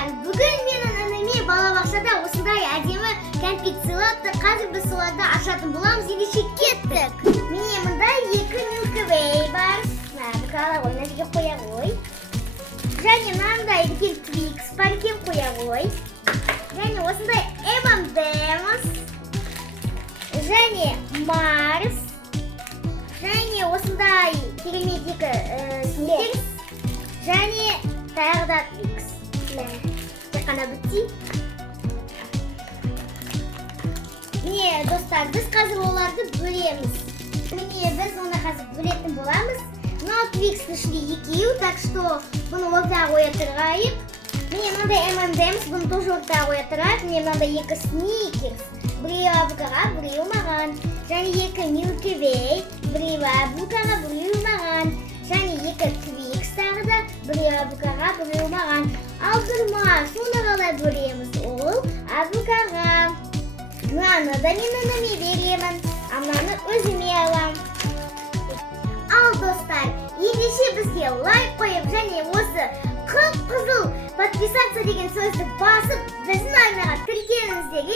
достар, бүгін менің ініме балабақшада осындай әдемі кәмпит сыйлапты. Қазір біз соларды ашатын боламыз. Ендеше кеттік. Міне мында екі Milky Way бар. Бұқала ғой, мына жерге қоя ғой. Және мынандай үлкен Twix бар екен, қоя ғой. Және осындай M&M's. Және Mars. Және осындай керемет екі Snickers. Және тағы да Twix. Тек қана бітті. Міне достар, біз қазір оларды бөлеміз. Міне біз оны қазір бөлетін боламыз. Мынау Twix-тің ішінде екеу, так что бұны ортаға қоя тұрайық. Міне мынандай M&M's, бұны тоже ортаға қоя тұрайық. Міне мынандай екі Snickers. Біреуі Абылқаға, біреуі маған. Және екі Milky Way, біреуі Абылқаға, біреуі маған. Және екі Twix тағы да, біреуі Абылқаға, біреуі маған. Ал бір Mars, оны қалай бөлеміз? Ол Абылқаға. Мынаны да мен ініме беремін, а мынаны өзіме алам. Ал достар, ендеше бізге лайк қойып, және осы қып-қызыл подписаться деген сөзді басып, біздің арнаға кіргеніңіздер.